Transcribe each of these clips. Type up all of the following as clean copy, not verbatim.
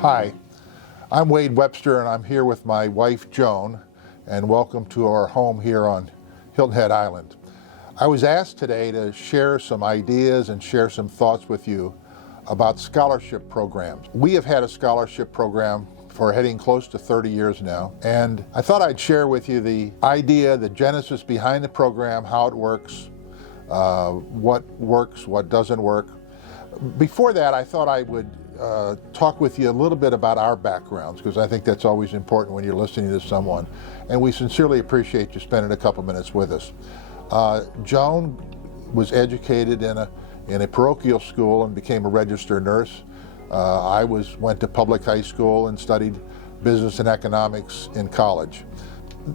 Hi, I'm Wade Webster and I'm here with my wife Joan, and welcome to our home here on Hilton Head Island. I was asked today to share some ideas and share some thoughts with you about scholarship programs. We have had a scholarship program for heading close to 30 years now, and I thought I'd share with you the idea, the genesis behind the program, how it works, what doesn't work. Before that, I thought I would talk with you a little bit about our backgrounds, because I think that's always important when you're listening to someone, and we sincerely appreciate you spending a couple minutes with us. Joan was educated in a parochial school and became a registered nurse. I went to public high school and studied business and economics in college.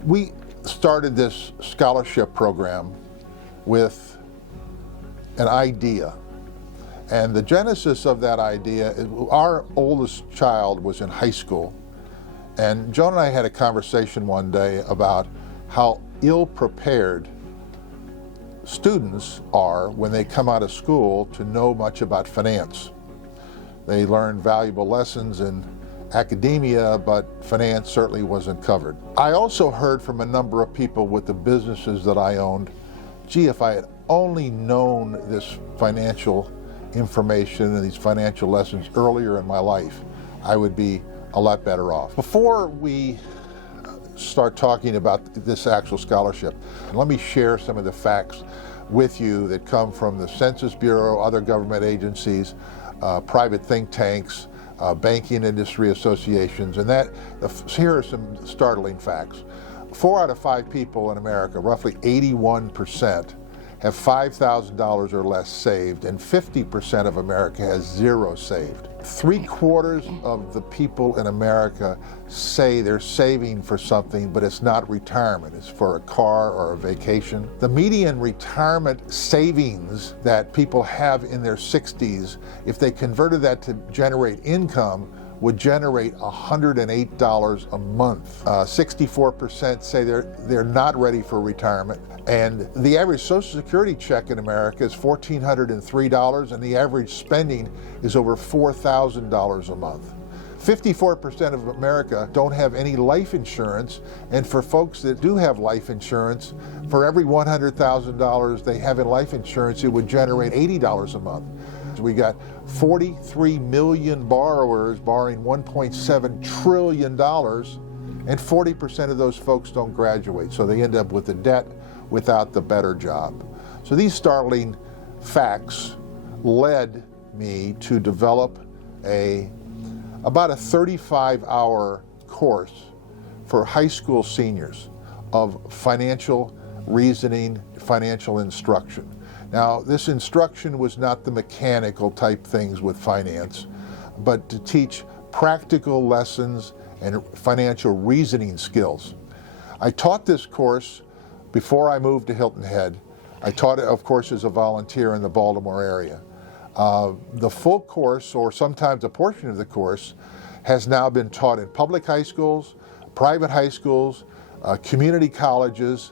We started this scholarship program with an idea. And the genesis of that idea is our oldest child was in high school, and Joan and I had a conversation one day about how ill-prepared students are when they come out of school to know much about finance. They learn valuable lessons in academia, but finance certainly wasn't covered. I also heard from a number of people with the businesses that I owned, gee, if I had only known this financial information and these financial lessons earlier in my life, I would be a lot better off. Before we start talking about this actual scholarship, let me share some of the facts with you that come from the Census Bureau, other government agencies, private think tanks, banking industry associations, and here are some startling facts. 4 out of 5 people in America, roughly 81%, have $5,000 or less saved, and 50% of America has zero saved. 3/4 of the people in America say they're saving for something, but it's not retirement. It's for a car or a vacation. The median retirement savings that people have in their 60s, if they converted that to generate income, would generate $108 a month. 64% say they're not ready for retirement. And the average Social Security check in America is $1,403, and the average spending is over $4,000 a month. 54% of America don't have any life insurance, and for folks that do have life insurance, for every $100,000 they have in life insurance, it would generate $80 a month. We got 43 million borrowers borrowing $1.7 trillion, and 40% of those folks don't graduate, so they end up with the debt without the better job. So these startling facts led me to develop about a 35-hour course for high school seniors of financial reasoning, financial instruction. Now, this instruction was not the mechanical type things with finance, but to teach practical lessons and financial reasoning skills. I taught this course before I moved to Hilton Head. I taught it, of course, as a volunteer in the Baltimore area. The full course, or sometimes a portion of the course, has now been taught in public high schools, private high schools, community colleges,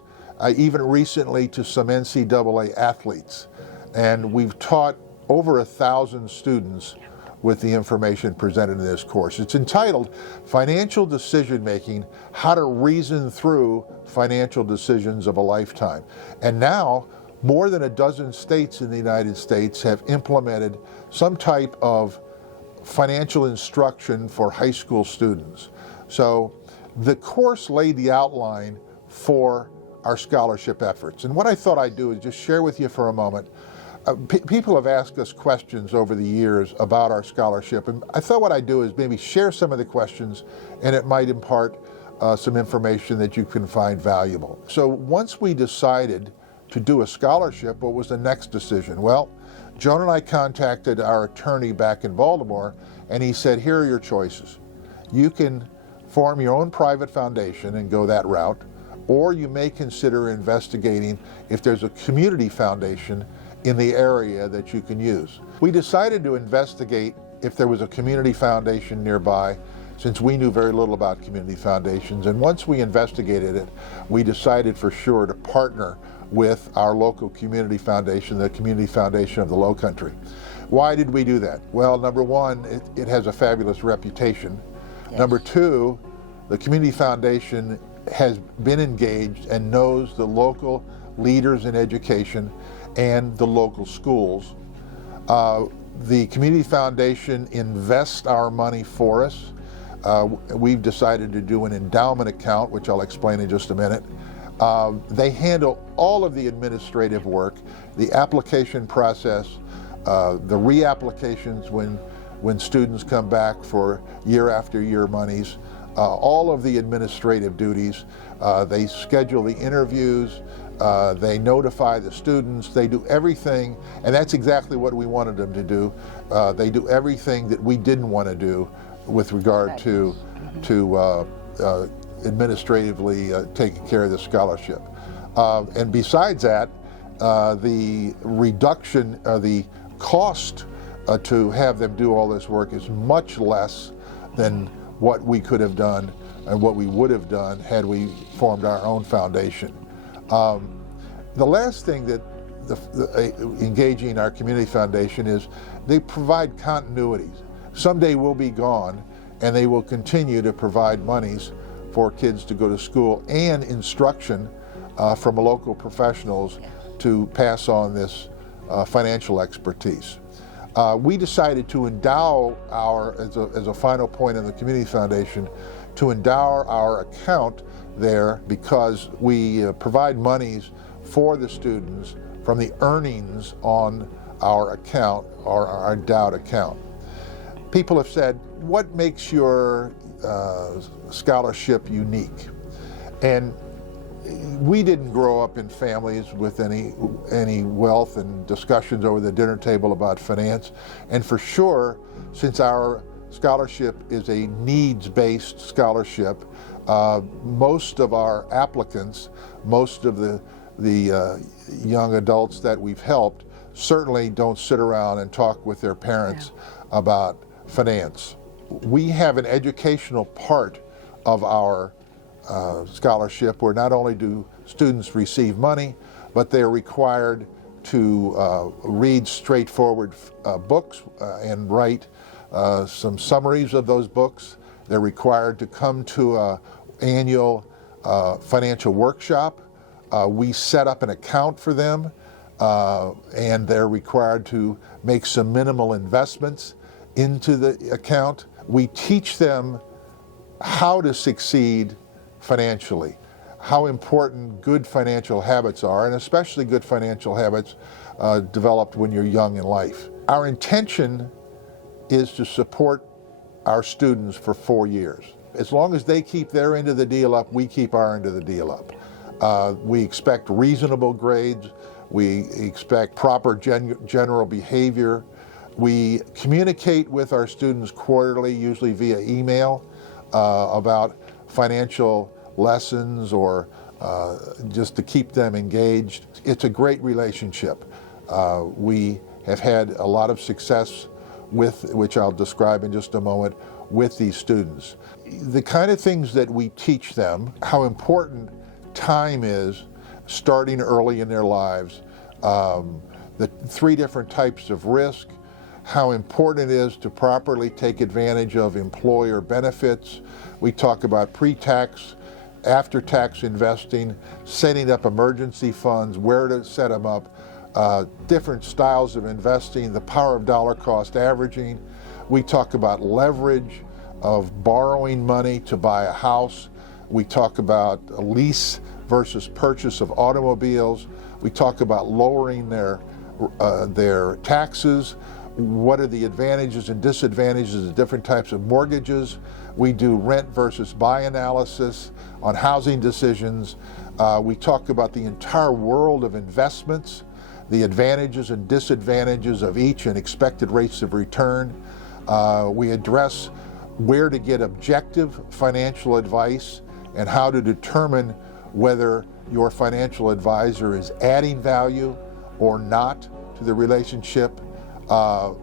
even recently to some NCAA athletes. And we've taught over 1,000 students with the information presented in this course. It's entitled Financial Decision Making: How to Reason Through Financial Decisions of a Lifetime. And now, more than a dozen states in the United States have implemented some type of financial instruction for high school students. So the course laid the outline for our scholarship efforts. And what I thought I'd do is just share with you for a moment. People have asked us questions over the years about our scholarship, and I thought what I'd do is maybe share some of the questions, and it might impart some information that you can find valuable. So once we decided to do a scholarship, what was the next decision? Well, Joan and I contacted our attorney back in Baltimore, and he said, here are your choices. You can form your own private foundation and go that route, or you may consider investigating if there's a community foundation in the area that you can use. We decided to investigate if there was a community foundation nearby, since we knew very little about community foundations. And once we investigated it, we decided for sure to partner with our local community foundation, the Community Foundation of the Lowcountry. Why did we do that? Well, number one, it has a fabulous reputation. Yes. Number two, the Community Foundation has been engaged and knows the local leaders in education and the local schools. The Community Foundation invests our money for us. We've decided to do an endowment account, which I'll explain in just a minute. They handle all of the administrative work, the application process, the reapplications when students come back for year after year monies, all of the administrative duties. They schedule the interviews, they notify the students, they do everything, and that's exactly what we wanted them to do. They do everything that we didn't want to do with regard to administratively taking care of the scholarship. And besides that, the reduction, the cost to have them do all this work is much less than what we could have done and what we would have done had we formed our own foundation. The last thing that engaging our community foundation is they provide continuities. Someday we'll be gone, and they will continue to provide monies for kids to go to school and instruction from local professionals to pass on this financial expertise. We decided to endow as a final point in the Community Foundation, to endow our account there because we provide monies for the students from the earnings on our account, or our endowed account. People have said, what makes your scholarship unique? And we didn't grow up in families with any wealth and discussions over the dinner table about finance. And for sure, since our scholarship is a needs-based scholarship, most of our applicants, most of the young adults that we've helped certainly don't sit around and talk with their parents about finance. We have an educational part of our scholarship where not only do students receive money, but they're required to read straightforward books and write some summaries of those books. They're required to come to an annual financial workshop. We set up an account for them, and they're required to make some minimal investments into the account. We teach them how to succeed financially, how important good financial habits are, and especially good financial habits developed when you're young in life. Our intention is to support our students for 4 years. As long as they keep their end of the deal up, we keep our end of the deal up. We expect reasonable grades. We expect proper general behavior. We communicate with our students quarterly, usually via email, about financial lessons or just to keep them engaged. It's a great relationship. We have had a lot of success with, which I'll describe in just a moment, with these students. The kind of things that we teach them, how important time is starting early in their lives, the 3 different types of risk, how important it is to properly take advantage of employer benefits. We talk about pre-tax, after-tax investing, setting up emergency funds, where to set them up, different styles of investing, the power of dollar cost averaging. We talk about leverage of borrowing money to buy a house. We talk about a lease versus purchase of automobiles. We talk about lowering their taxes. What are the advantages and disadvantages of different types of mortgages? We do rent versus buy analysis on housing decisions. We talk about the entire world of investments, the advantages and disadvantages of each and expected rates of return. We address where to get objective financial advice and how to determine whether your financial advisor is adding value or not to the relationship.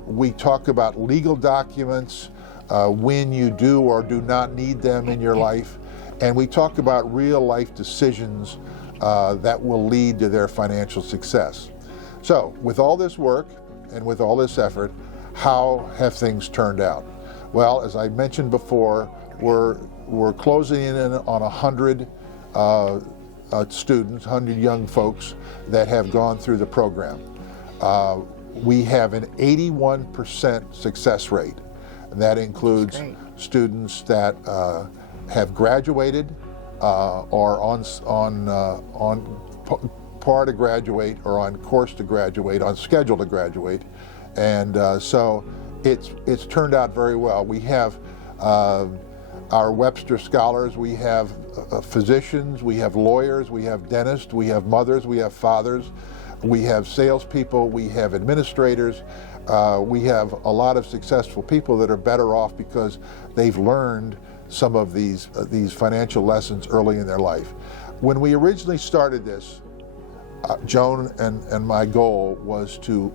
We talk about legal documents, when you do or do not need them in your life, and we talk about real life decisions that will lead to their financial success. So with all this work and with all this effort, how have things turned out? Well, as I mentioned before, we're closing in on 100 students, 100 young folks that have gone through the program. We have an 81% success rate, and that includes students that have graduated, are on par to graduate, or on course to graduate, on schedule to graduate, and so it's turned out very well. We have our Webster scholars, we have physicians, we have lawyers, we have dentists, we have mothers, we have fathers, we have salespeople, we have administrators, we have a lot of successful people that are better off because they've learned some of these financial lessons early in their life. When we originally started this, Joan and my goal was to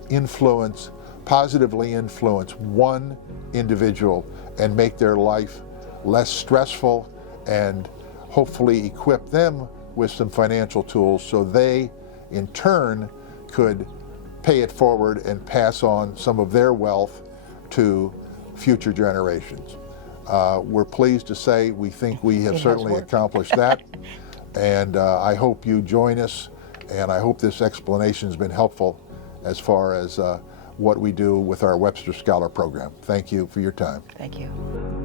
positively influence one individual and make their life less stressful and hopefully equip them with some financial tools so they in turn could pay it forward and pass on some of their wealth to future generations. We're pleased to say we think we have certainly accomplished that, and I hope you join us, and I hope this explanation has been helpful as far as what we do with our Webster Scholar Program. Thank you for your time. Thank you.